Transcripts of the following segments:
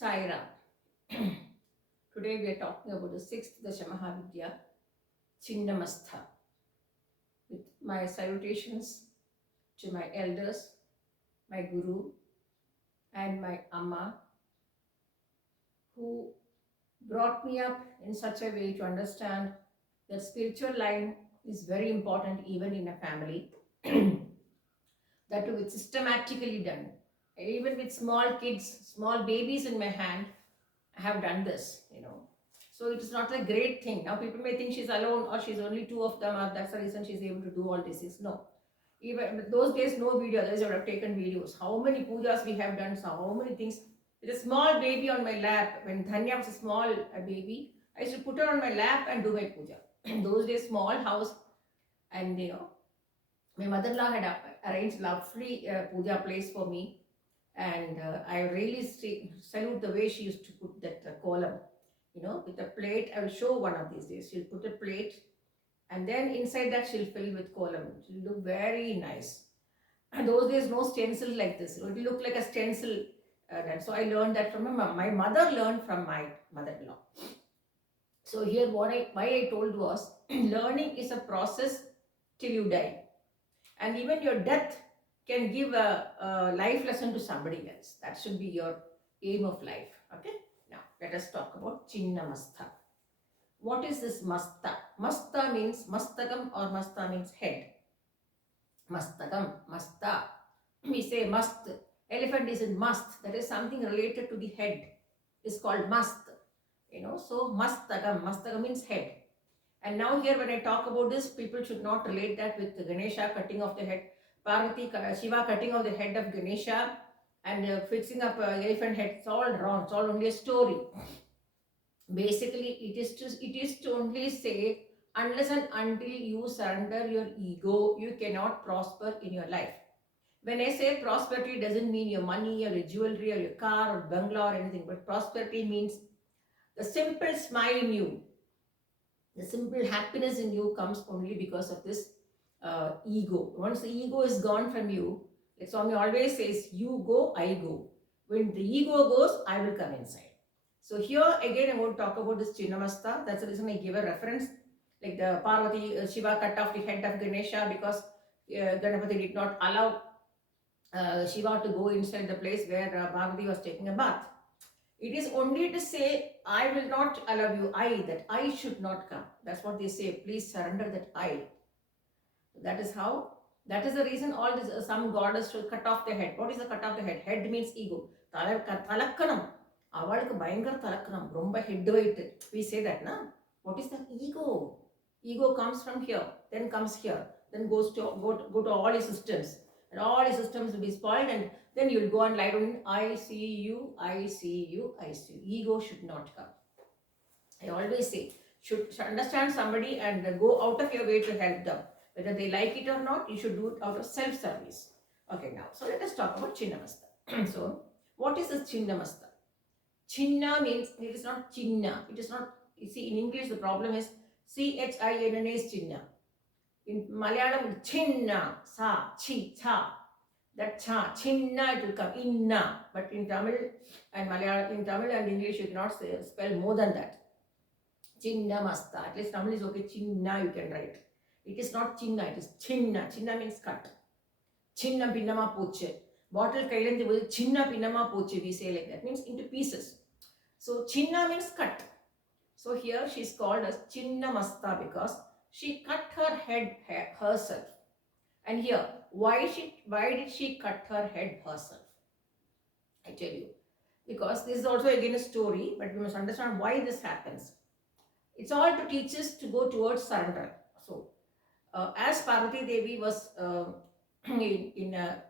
Saira. Today we are talking about the sixth Dashamahavidya, MaChinnaMastha. With my salutations to my elders, my guru, and my amma, who brought me up in such a way to understand that spiritual line is very important even in a family. That too, it's systematically done. Even with small kids, small babies in my hand, I have done this. So it is not a great thing. Now people may think she's alone or she's only two of them, or that's the reason she's able to do all this. No. Even those days, no video, otherwise I would have taken videos. How many pujas we have done, so how many things. With a small baby on my lap, when Dhanya was a small baby, I used to put her on my lap and do my puja. Those days, small house, and my mother-in-law had arranged lovely puja place for me, and I really salute the way she used to put that column, with a plate. I will show one of these days. She'll put a plate, and then inside that she'll fill with column. It will look very nice. And those days, no stencil like this. It will look like a stencil. So I learned that from my mom. My mother learned from my mother-in-law. So here, why I told was, learning is a process till you die, and even your death can give a life lesson to somebody else. That should be your aim of life. Okay. Now let us talk about MaChinnaMastha. What is this mastha? Mastha means mastakam, or mastha means head. Mastakam, mastha. We say mast. Elephant is in mast. That is something related to the head. It's called mast. So mastakam. Mastakam means head. And now here when I talk about this, people should not relate that with Ganesha cutting off the head, Parvati, Shiva cutting off the head of Ganesha and fixing up elephant head. It's all wrong. It's all only a story. Basically, it is to only say, unless and until you surrender your ego, you cannot prosper in your life. When I say prosperity, doesn't mean your money or your jewelry or your car or bungalow or anything, but prosperity means the simple smile in you, the simple happiness in you comes only because of this ego. Once the ego is gone from you, like Swami always says, you go, I go. When the ego goes, I will come inside. So here again, I want to talk about this MaChinnaMastha. That's the reason I give a reference. Like the Parvati, Shiva cut off the head of Ganesha because Ganapati did not allow Shiva to go inside the place where Parvati was taking a bath. It is only to say, I will not allow you, that I should not come. That's what they say. Please surrender that I. That is how, that is the reason all this, some goddess should cut off the head. What is the cut off the head? Head means ego. Talakkanam. Avalku bayangar talakkanam. Romba head weight. We say that, na? What is the ego? Ego comes from here, then comes here, then goes to go to all his systems. And all his systems will be spoiled, and then you'll go and lie down. I see you, I see you, I see you. Ego should not come. I always say, should understand somebody and go out of your way to help them. Whether they like it or not, you should do it out of self-service. Okay, now, so let us talk about MaChinnaMastha. So, what is this MaChinnaMastha? Chinna means, it is not Chinna. It is not, you see, in English, the problem is Chinna is Chinna. In Malayalam, Chinna, Sa, Chi, Cha. That Cha, Chinna, it will come, Inna. But in Tamil and Malayalam, in Tamil and English, you cannot spell more than that. MaChinnaMastha. At least Tamil is okay. Chinna, you can write. It is not Chinna, it is Chinna. Chinna means cut. Chinna pinnama poche. Bottle kailandi with Chinna pinnama poche, we say like that. Means into pieces. So Chinna means cut. So here she is called as MaChinnaMastha because she cut her head herself. And here, why did she cut her head herself? I tell you. Because this is also again a story, but we must understand why this happens. It's all to teach us to go towards surrender. So, as Parvati Devi was in a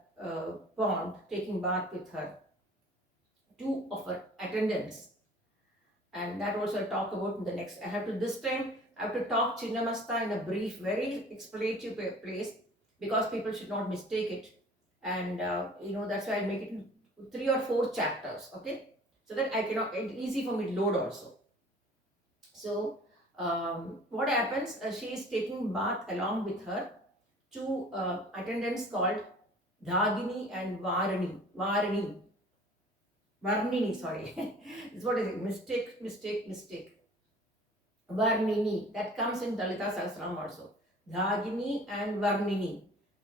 pond taking bath with her two of her attendants, and that also I'll talk about in the next. This time I have to talk MaChinnaMastha in a brief, very explanatory place because people should not mistake it, and that's why I make it in 3 or 4 chapters. Okay, so that I cannot. It's easy for me to load also. So what happens? She is taking bath along with her two attendants called Dhagini and Varani. Varnini, sorry. This is what is it? Mistake. Varnini, that comes in Dalita Sahasranam also. Dhagini and Varnini,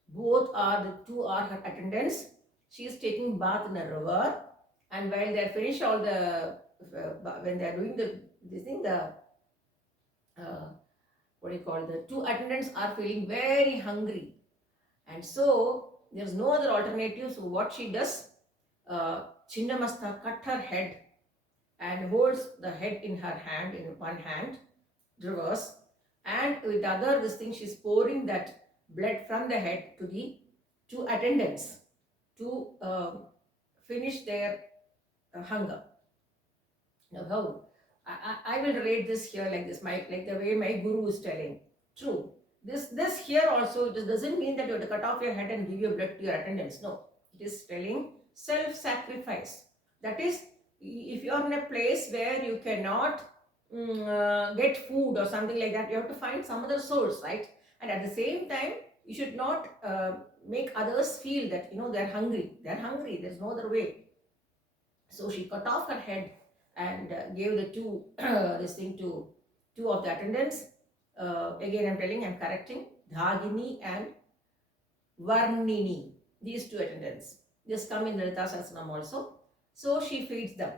both are the two are her attendants. She is taking bath in a river, and while they are finished all the when they are doing the this thing, the uh, what do you call, the two attendants are feeling very hungry, and so there's no other alternative. So what she does, Chinnamastha cut her head and holds the head in her hand, in one hand, reverse, and with the other this thing she's pouring that blood from the head to the two attendants to finish their hunger. Now how I will rate this here like this, my like the way my guru is telling. True. This here also, it doesn't mean that you have to cut off your head and give your blood to your attendants. No, it is telling self-sacrifice. That is, if you are in a place where you cannot get food or something like that, you have to find some other source, right? And at the same time, you should not make others feel that they're hungry. They're hungry. There's no other way. So she cut off her head and gave the two this thing to two of the attendants. Again, I'm correcting. Dhagini and Varnini. These two attendants. This come in Lalita Sahasranam also. So she feeds them.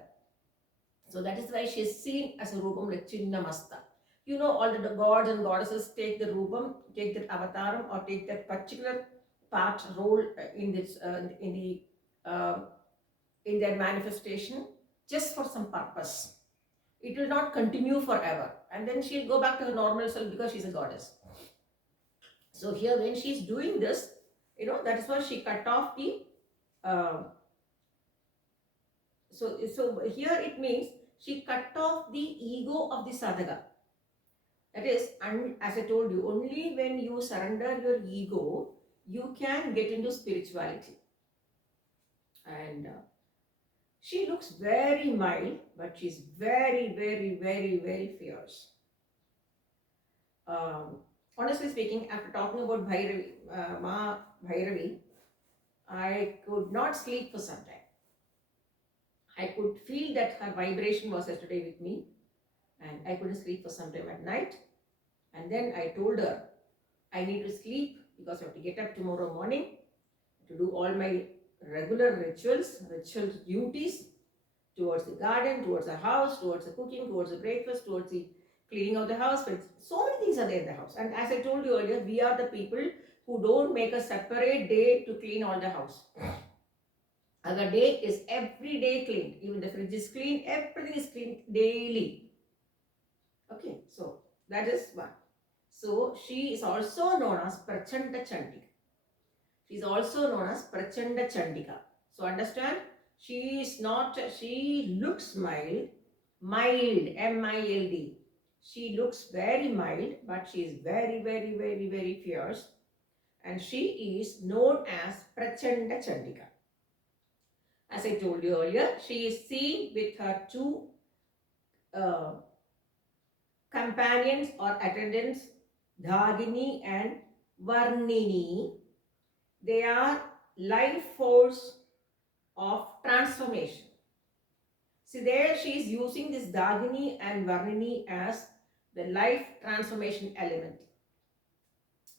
So that is why she is seen as a Rupam like Chinnamastha. All the gods and goddesses take the Rupam, take that avataram, or take that particular part, role in this uh, in their manifestation just for some purpose. It will not continue forever, and then she'll go back to her normal self because she's a goddess. So here, when she's doing this, that is why she cut off the. So here it means she cut off the ego of the sadhaka. That is, and as I told you, only when you surrender your ego, you can get into spirituality. And she looks very mild, but she's very, very, very, very fierce. Honestly speaking, after talking about Bhairavi, Ma Bhairavi, I could not sleep for some time. I could feel that her vibration was yesterday with me, and I couldn't sleep for some time at night. And then I told her, I need to sleep because I have to get up tomorrow morning to do all my regular ritual duties towards the garden, towards the house, towards the cooking, towards the breakfast, towards the cleaning of the house. But so many things are there in the house. And as I told you earlier, we are the people who don't make a separate day to clean all the house. Our day is every day cleaned. Even the fridge is clean. Everything is cleaned daily. Okay, so that is one. So she is also known as Prachanda Chandika. She is also known as Prachanda Chandika. So understand, she looks mild, mild. She looks very mild, but she is very, very, very, very fierce. And she is known as Prachanda Chandika. As I told you earlier, she is seen with her two companions or attendants, Dhagini and Varnini. They are life force of transformation. See, there she is using this Dhagini and Varnini as the life transformation element.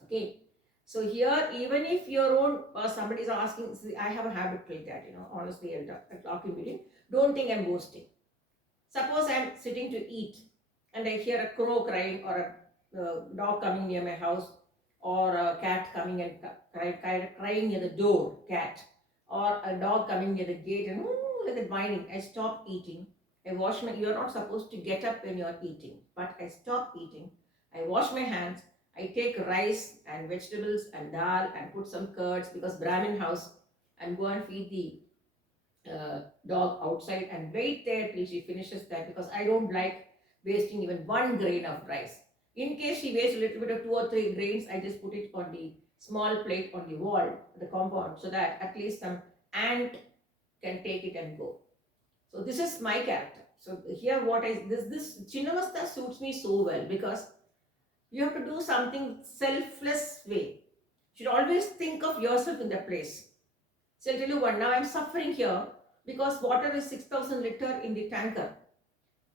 Okay. So here, even if your own somebody is asking, see, I have a habit like that, honestly, I'll talk in meeting. Don't think I'm boasting. Suppose I'm sitting to eat and I hear a crow crying or a dog coming near my house, or a cat coming and crying near the door, cat, or a dog coming near the gate and like that whining. I stop eating. You're not supposed to get up when you're eating, but I stop eating. I wash my hands. I take rice and vegetables and dal and put some curds, because Brahmin house, and go and feed the dog outside and wait there till she finishes that, because I don't like wasting even one grain of rice. In case she wastes a little bit of 2 or 3 grains, I just put it on the small plate on the wall, the compound, so that at least some ant can take it and go. So this is my character. So here this Chinnamastha suits me so well, because you have to do something selfless way. You should always think of yourself in that place. So I'll tell you what, now I'm suffering here. because water is 6,000 liter in the tanker.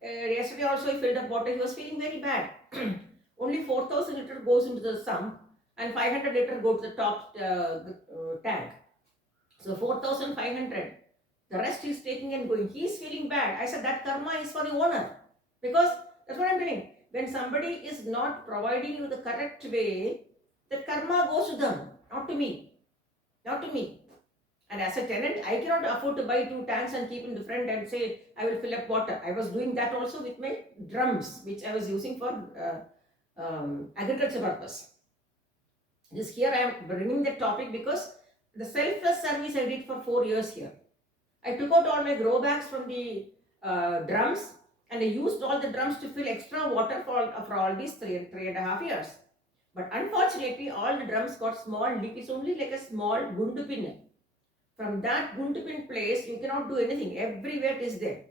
Yesterday also he filled up water. He was feeling very bad. Only 4,000 liter goes into the sump and 500 liter go to the top tank. So 4,500. The rest he's taking and going. He's feeling bad. I said that karma is for the owner, because that's what I'm doing. When somebody is not providing you the correct way, the karma goes to them, not to me. Not to me. And as a tenant, I cannot afford to buy 2 tanks and keep in the front and say, I will fill up water. I was doing that also with my drums, which I was using for agriculture purpose. This here I am bringing the topic because the selfless service I did for 4 years here. I took out all my grow bags from the drums, and I used all the drums to fill extra water for all these 3.5 years. But unfortunately, all the drums got small leak. It's only like a small gundu pin. From that gundu pin place, you cannot do anything. Everywhere it is there.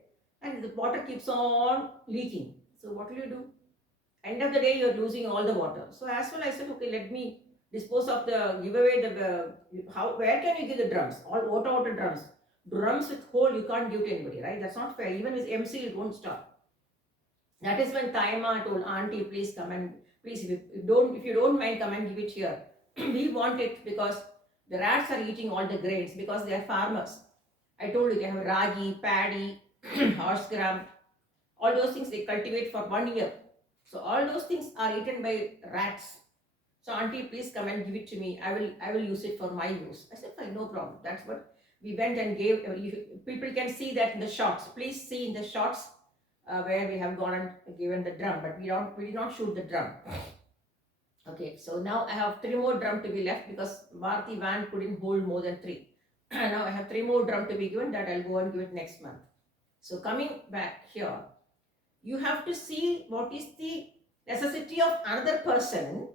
And the water keeps on leaking. So what will you do? End of the day, you're losing all the water. So as well, I said, okay, let me dispose of give away where can you give the drums? All water drums. Drums with hole, you can't give to anybody, right? That's not fair. Even with MC, it won't stop. That is when Taima told, Auntie, please come and, please, if you don't mind, come and give it here. We want it because the rats are eating all the grains because they are farmers. I told you they have ragi, paddy, horse gram, all those things they cultivate for 1 year. So all those things are eaten by rats. So Auntie, please come and give it to me. I will use it for my use. I said, fine, no problem. That's what we went and gave. People can see that in the shots. Please see in the shots where we have gone and given the drum, but we did not shoot the drum. Okay, so now I have 3 more drum to be left because Maruti van couldn't hold more than 3. Now I have 3 more drum to be given, that I'll go and give it next month. So coming back here, you have to see what is the necessity of another person.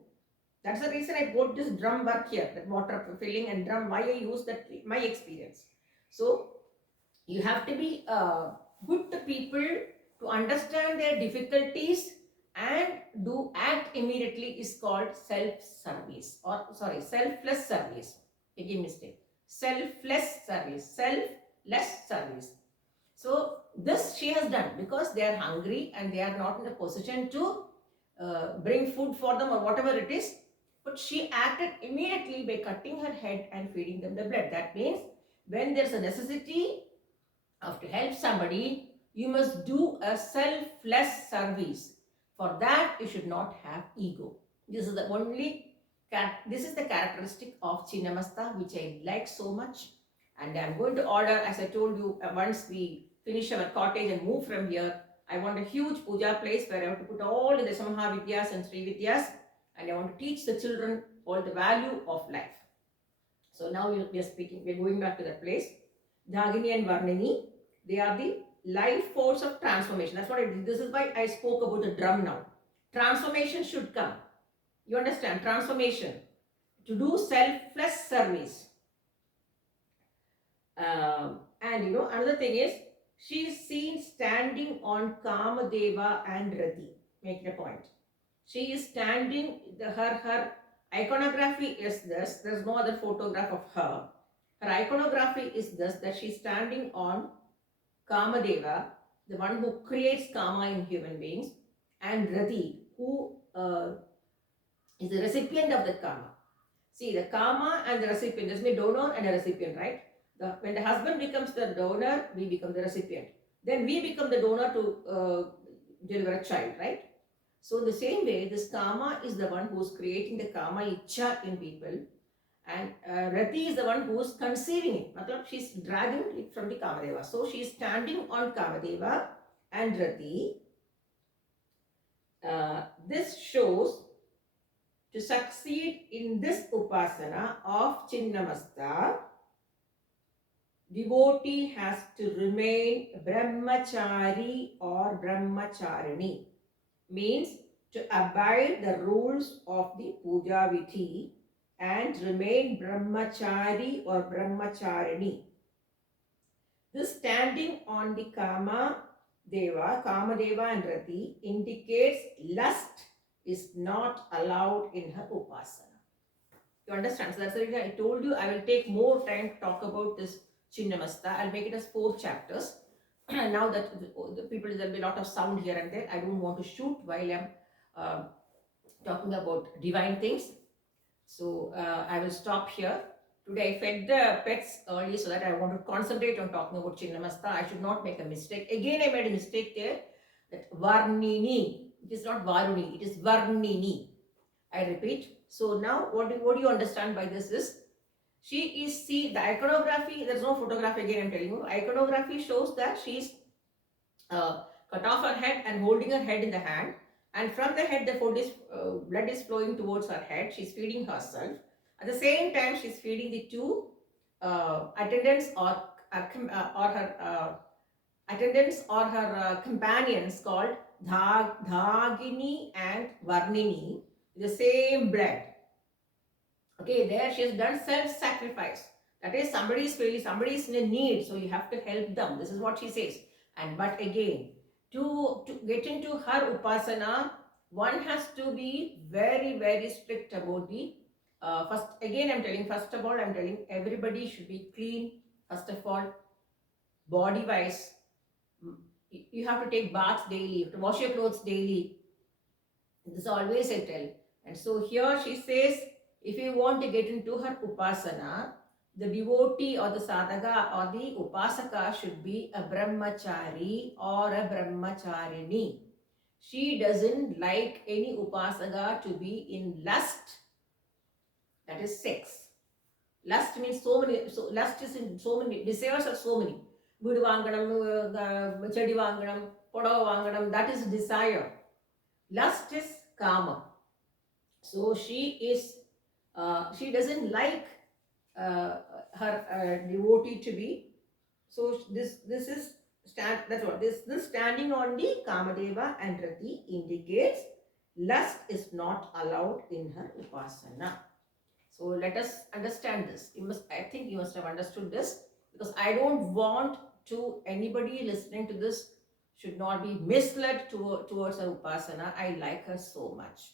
That's the reason I put this drum work here, that water filling and drum, why I use that, my experience. So you have to be good to people to understand their difficulties and do act immediately is called self-service, or sorry, selfless service. Again mistake. Selfless service. So this she has done because they are hungry and they are not in a position to bring food for them or whatever it is. But she acted immediately by cutting her head and feeding them the blood. That means when there's a necessity of to help somebody, you must do a selfless service. For that, you should not have ego. This is the characteristic of Chinnamastha, which I like so much. And I'm going to order, as I told you, once we finish our cottage and move from here, I want a huge puja place where I want to put all the Dasamaha Vidyas and Sri Vidyas, and I want to teach the children all the value of life. So now we are going back to that place. Dhagini and Varnini, they are the life force of transformation. That's what I did. This is why I spoke about the drum now. Transformation should come. You understand? Transformation. To do selfless service. And another thing is, she is seen standing on Kamadeva and Rati. Make it a point. She is standing, her iconography is this. There's no other photograph of her. Her iconography is this, that she's standing on Kamadeva, the one who creates Kama in human beings, and Rati, who is the recipient of the Kama. See, the Kama and the recipient, there's a donor and a recipient, right? When the husband becomes the donor, we become the recipient. Then we become the donor to deliver a child, right? So the same way, this Kama is the one who's creating the Kama Icha in people, and Rati is the one who's conceiving it. She's dragging it from the Kamadeva. So she's standing on Kamadeva and Rati. This shows to succeed in this Upasana of Chinnamastha, devotee has to remain brahmachari or brahmacharini. Means to abide the rules of the puja vidhi and remain brahmachari or brahmacharini. This standing on the Kamadeva and Rati indicates lust is not allowed in her upasana. You understand? So that's the reason I told you I will take more time to talk about this Chinnamastha. I'll make it as 4 chapters. Now that the people, there'll be a lot of sound here and there. I don't want to shoot while I'm uh, talking about divine things. So I will stop here. Today I fed the pets early so that I want to concentrate on talking about Chinnamastha. I should not make a mistake. Again, I made a mistake there. That Varnini. It is not Varuni. It is Varnini. I repeat. So now what do you understand by this is, she is, see the iconography, there's no photography again, I'm telling you. Iconography shows that she's cut off her head and holding her head in the hand, and from the head the blood is flowing towards her head. She's feeding herself. At the same time, she's feeding the two attendants or her attendants or her companions called Dhagini and Varnini, the same blood. Okay, there she has done self-sacrifice. That is, somebody is feeling, somebody is in a need, so you have to help them. This is what she says. And but again, to get into her upasana, one has to be very, very strict about the first. Again, I'm telling, first of all, I'm telling everybody should be clean. First of all, body-wise, you have to take baths daily, you have to wash your clothes daily. This is always I tell. And so here she says, if you want to get into her upasana, the devotee or the sadhaka or the upasaka should be a brahmachari or a brahmacharini. She doesn't like any upasaka to be in lust, that is sex. Lust means so many, so lust is in so many, desires are so many. Budu vanganam, chedi vanganam, podava vanganam, that is desire. Lust is kama. So she doesn't like her devotee to be. So this is that's what this standing on the Kamadeva and Rati indicates lust is not allowed in her upasana. So let us understand this. I think you must have understood this, because I don't want to anybody listening to this should not be misled towards her upasana. I like her so much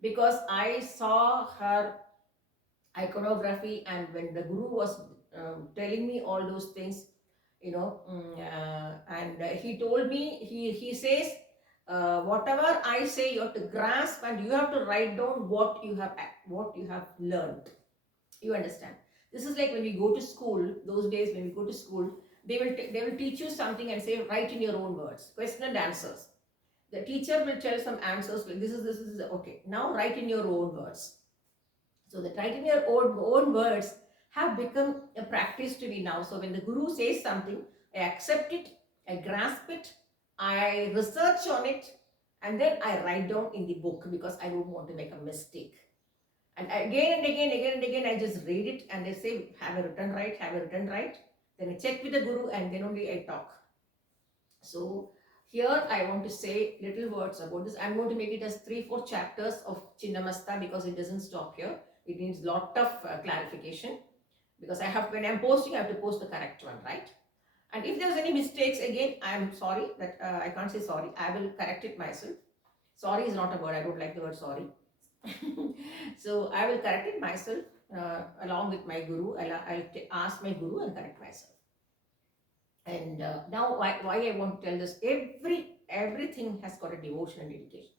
because I saw her iconography, and when the guru was telling me all those things, and he told me, he says, whatever I say, you have to grasp and you have to write down what you have learned. You understand? This is like when we go to school. Those days when we go to school, they will teach you something and say, write in your own words, question and answers. The teacher will tell some answers like this is okay. Now write in your own words. So that writing your own words have become a practice to me now. So when the guru says something, I accept it, I grasp it, I research on it, and then I write down in the book because I don't want to make a mistake. And again and again, I just read it and they say, have I written right, have I written right? Then I check with the guru and then only I talk. So here I want to say little words about this. I'm going to make it as 3-4 chapters of Chinnamastha because it doesn't stop here. It needs lot of clarification, because when I'm posting, I have to post the correct one, right? And if there's any mistakes, again, I'm sorry that I can't say sorry. I will correct it myself. Sorry is not a word. I don't like the word sorry. So I will correct it myself along with my guru. I'll ask my guru and correct myself. And now why I want to tell this, everything has got a devotion and dedication.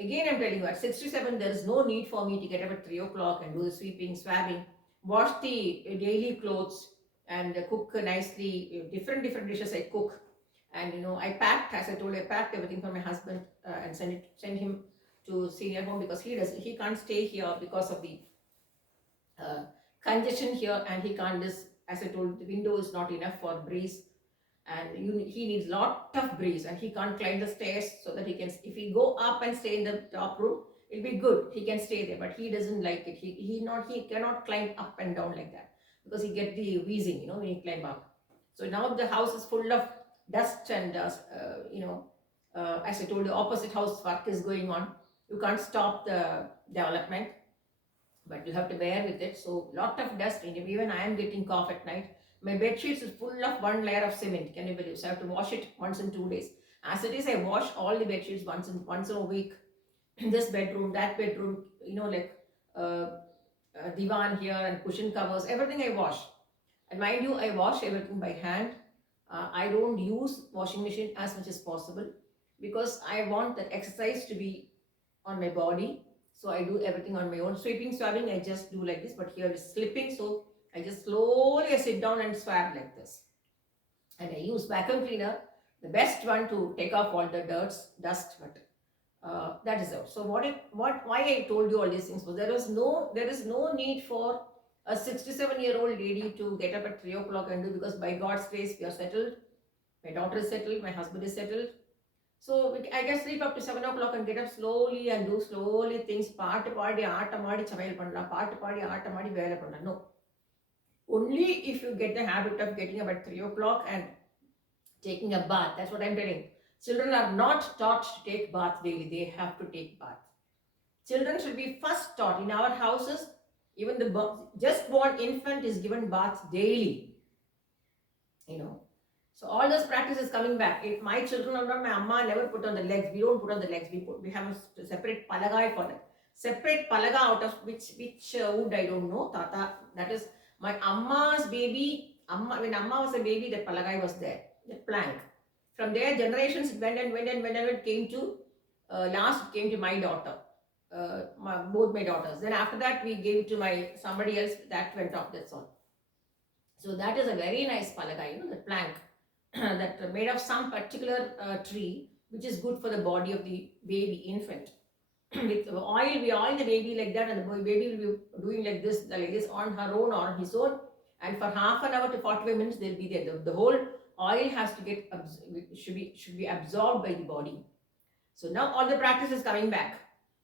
Again, I'm telling you, at 67, there is no need for me to get up at 3 o'clock and do the sweeping, swabbing, wash the daily clothes, and cook nicely. Different dishes I cook. And I packed, as I told you, I packed everything for my husband and send him to senior home, because he can't stay here because of the congestion here, and he can't just, as I told, the window is not enough for breeze. And he needs lot of breeze, and he can't climb the stairs, so that he can, if he go up and stay in the top room, it'll be good, he can stay there, but he doesn't like it. He cannot climb up and down like that, because he get the wheezing, when he climb up. So now the house is full of dust, and as I told you, opposite house work is going on. You can't stop the development, but you have to bear with it. So lot of dust, and even I am getting cough at night. My bed sheets is full of one layer of cement. Can you believe? So I have to wash it once in 2 days. As it is, I wash all the bed sheets once in a week. This bedroom, that bedroom, like divan here and cushion covers, everything I wash. And mind you, I wash everything by hand. I don't use washing machine as much as possible because I want that exercise to be on my body. So I do everything on my own. Sweeping, swabbing, I just do like this, but here is slipping. So I just slowly sit down and swab like this. And I use vacuum cleaner, the best one to take off all the dust, but that is out. So why I told you all these things was there is no need for a 67-year-old lady to get up at 3 o'clock and do, because by God's grace we are settled. My daughter is settled, my husband is settled. So I can sleep up to 7 o'clock and get up slowly and do slowly things. Paatu paadi aata maadi chamail pannalam, paatu paadi aata maadi vela pannalam. No, only if you get the habit of getting up at 3 o'clock and taking a bath. That's what I'm telling. Children are not taught to take bath daily. They have to take bath. Children should be first taught in our houses. Even the just born infant is given bath daily. You know. So all those practices coming back. If my children are not, my amma never put on the legs. We don't put on the legs. We have a separate palagai for that. Separate palaga out of which wood I don't know. Tata. That is my amma's baby. When amma was a baby, that palagai was there. That plank. From there, generations went and it came to last it came to my daughter. Both my daughters. Then after that, we gave it to my somebody else. That went off. That's all. So that is a very nice palagai. You know, the plank that made of some particular tree, which is good for the body of the baby infant. With oil, we oil the baby like that, and the baby will be doing like this on her own or his own. And for half an hour to 45 minutes, they'll be there. The whole oil has to get should be absorbed by the body. So now all the practice is coming back.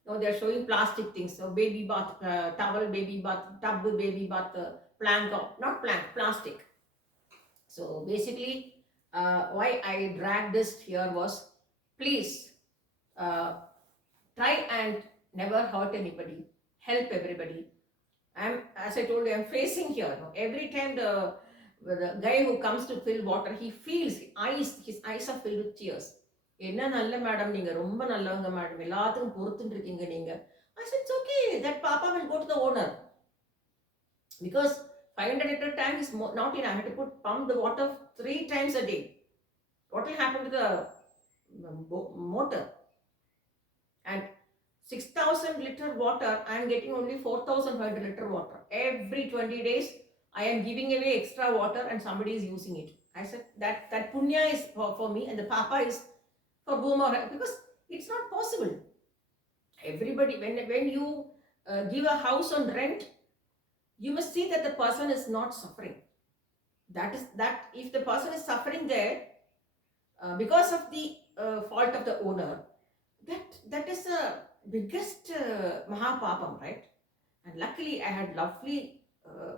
Now they are showing plastic things. So baby bath towel, baby bath tub, baby bath plank, not plank, plastic. So basically, why I dragged this here was, please try and never hurt anybody, help everybody. As I told you, I'm facing here. No? Every time the guy who comes to fill water, he feels his eyes are filled with tears. என்ன நல்ல madam, நீங்க ரொம்ப நல்லவங்க madam, எல்லாத்துக்கும் பொறுத்துட்டு இருக்கீங்க நீங்க. I said, it's okay, that papa will go to the owner, because 500 liter tank is not enough. I had to pump the water 3 times a day. What will happen to the motor? And 6,000 liter water, I am getting only 4,500 liter water. Every 20 days, I am giving away extra water and somebody is using it. I said that punya is for me, and the papa is for Boomer, because it's not possible. Everybody, when you give a house on rent, you must see that the person is not suffering. That if the person is suffering there because of the fault of the owner, that is the biggest mahapapam, right? And luckily I had lovely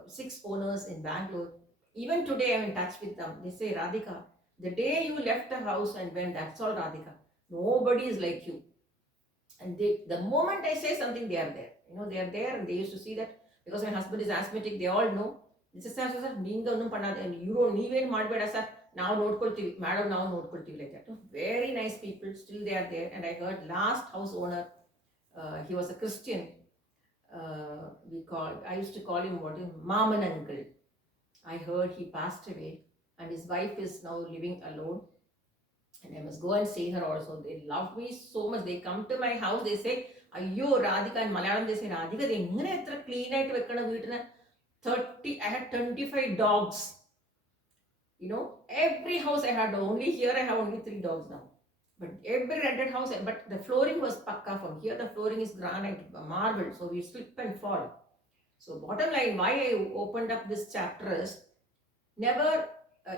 6 owners in Bangalore. Even today I'm in touch with them. They say, Radhika, the day you left the house and went, that's all, Radhika. Nobody is like you. And the moment I say something, they are there. You know, they are there, and they used to see that, because my husband is asthmatic, they all know. This is sir, and you don't even madbeda sir. Now note kolti, madam, now note kolti, like that. Very nice people, still they are there. And I heard last house owner, he was a Christian. I used to call him Maman uncle. I heard he passed away, and his wife is now living alone. And I must go and see her also. They love me so much. They come to my house, they say, Ayyo, Radhika, in Malayalam they say, Radhika, they are clean it. 30, I had 25 dogs. You know, every house I had, only here I have only 3 dogs now. But every rented house, but the flooring was pakka from here. The flooring is granite, marble, so we slip and fall. So bottom line, why I opened up this chapter is, never,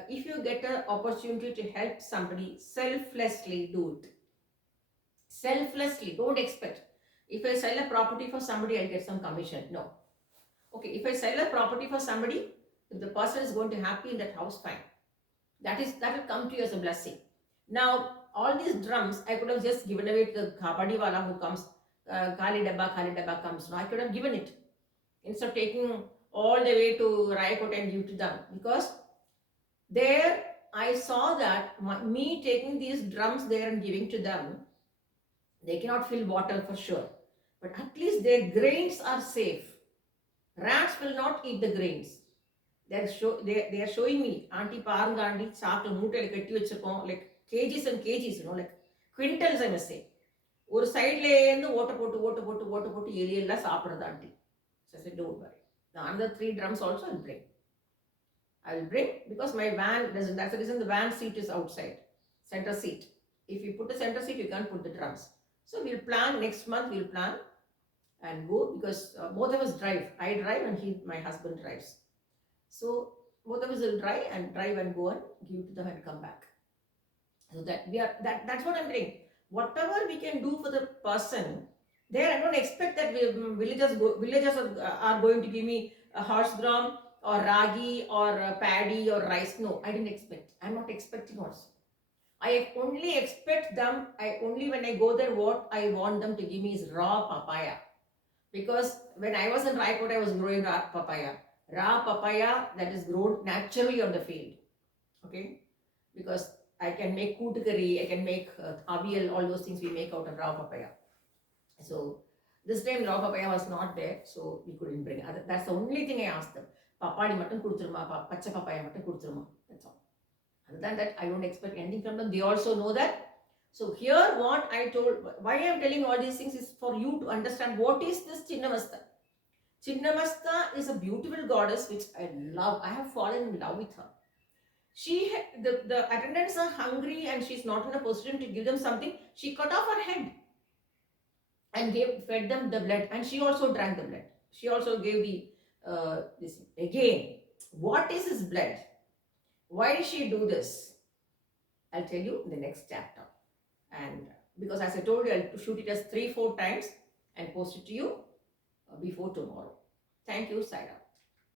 if you get an opportunity to help somebody, selflessly do it. Selflessly, don't expect. If I sell a property for somebody, I'll get some commission. No. Okay, if I sell a property for somebody, if the person is going to happy in that house, fine. That will come to you as a blessing. Now, all these drums, I could have just given away to the Kapadi wala who comes, Kali Dabba comes. No, I could have given it, instead of taking all the way to Rayakot and give to them. Because there, I saw that me taking these drums there and giving to them, they cannot fill water for sure. But at least their grains are safe. Rats will not eat the grains. They are showing me, auntie paranga auntie சாக்குல மூட்டையில கட்டி வச்சிருக்கோம், like kgs and kgs, like quintals I must say. ஒரு சைட்லேருந்து ஓட்ட போட்டு எலியெல்லாம் சாப்பிட்றது aunty. So I said, don't worry. The another 3 drums also I will bring because my van doesn't. That's the reason the van seat is outside, center seat. If you put the center seat, you can't put the drums. So we'll plan next month. We'll plan and go because both of us drive. I drive and my husband drives. So both of us will drive and go and give to them and come back. So that's what I'm doing. Whatever we can do for the person, there I don't expect that villagers are going to give me a horse gram or ragi or paddy or rice. No, I didn't expect. I'm not expecting also. I only expect them. When I go there, what I want them to give me is raw papaya. Because when I was in Raipur, I was growing raw papaya. Raw papaya that is grown naturally on the field. Okay, because I can make kootu curry, I can make avial, all those things we make out of raw papaya. So this time raw papaya was not there, so we couldn't bring it. That's the only thing I asked them. Papadi mattum kuduthiruma, pacha papaya mattum kuduthiruma. That's all. Other than that, I don't expect anything from them. They also know that. So here what I told, why I am telling all these things is for you to understand what is this MaChinnaMastha. MaChinnaMastha is a beautiful goddess which I love. I have fallen in love with her. The attendants are hungry and she's not in a position to give them something. She cut off her head and fed them the blood, and she also drank the blood. She also gave this again. What is his blood? Why did she do this? I'll tell you in the next chapter. And because as I told you, I'll shoot it as 3-4 times and post it to you before tomorrow. Thank you, Saira.